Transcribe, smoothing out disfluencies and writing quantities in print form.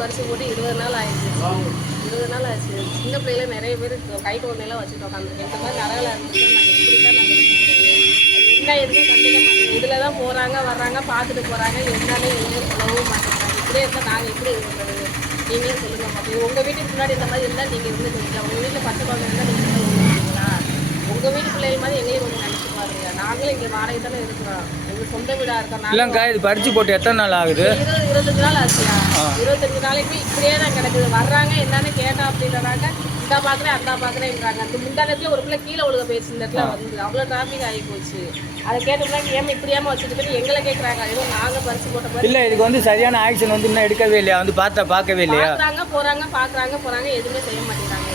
பரிசு போட்டு 20 நாள் ஆயிடுச்சு. 20 நாள் ஆச்சு. சின்ன பிள்ளைல நிறைய பேர் கை குழந்தையெல்லாம் வச்சுட்டு உட்காந்துருக்கேன். இந்த மாதிரி நரகலை இருந்துச்சுன்னா நாங்கள் இப்படி தான் நாங்கள் இருக்க முடியும். என்ன எதுவுமே கண்டுக்க மாட்டோம். இதில் தான் போகிறாங்க வர்றாங்க பார்த்துட்டு போகிறாங்க. என்னன்னு எதுவுமே சொல்லவும் மாட்டேங்கிறாங்க. இப்படியே இருந்தால் நாங்கள் எப்படி இருக்கிறது? நீங்களே சொல்லுங்கள் பார்ப்போம். உங்கள் வீட்டுக்கு முன்னாடி இந்த மாதிரி இருந்தால் நீங்கள் இருந்துக்குவீங்களா? உங்கள் வீட்டில் பச்சை குழந்தை இருந்தால் நீங்கள் இருந்துக்குவீங்களா? உங்கள் வீட்டு பிள்ளைகள் மாதிரி எங்கேயும் கொஞ்சம் நினச்சி பாருங்க. நாங்களும் இங்கே வாடகை தானே இருக்கிறோம். எங்கள் சொந்த வீடாக இருக்கோம். இல்லைங்கக்கா, இது பறிச்சு போட்டு எத்தனை நாள் ஆகுது? 25 நாள் ஆச்சுயா. 25 நாளைக்கு இப்படியே தான் கிடக்குது. வர்றாங்க என்னன்னு கேட்டா அப்படின்றாங்க. இந்த பார்க்குறேன் அந்த பார்க்குறேன்றாங்க. அந்த முந்தானத்தில் ஒரு பிள்ளை கீழே ஒழுக போயிடுச்சு. இந்த இடத்துல வந்து அவ்வளோ டிராஃபிக் ஆகி போச்சு. அதை கேட்டோம்னா ஏமா இப்படியாம வச்சுட்டு எங்களை கேட்குறாங்க. ஏதோ நாங்கள் பறிச்சு போட்ட மாதிரி இல்லை, இதுக்கு வந்து சரியான ஆக்ஷன் வந்து இன்னும் எடுக்கவே இல்லையா? வந்து பார்க்கவே இல்லையா? பார்க்குறாங்க போகிறாங்க பார்க்குறாங்க போகிறாங்க, எதுவுமே செய்ய மாட்டேங்கிறாங்க.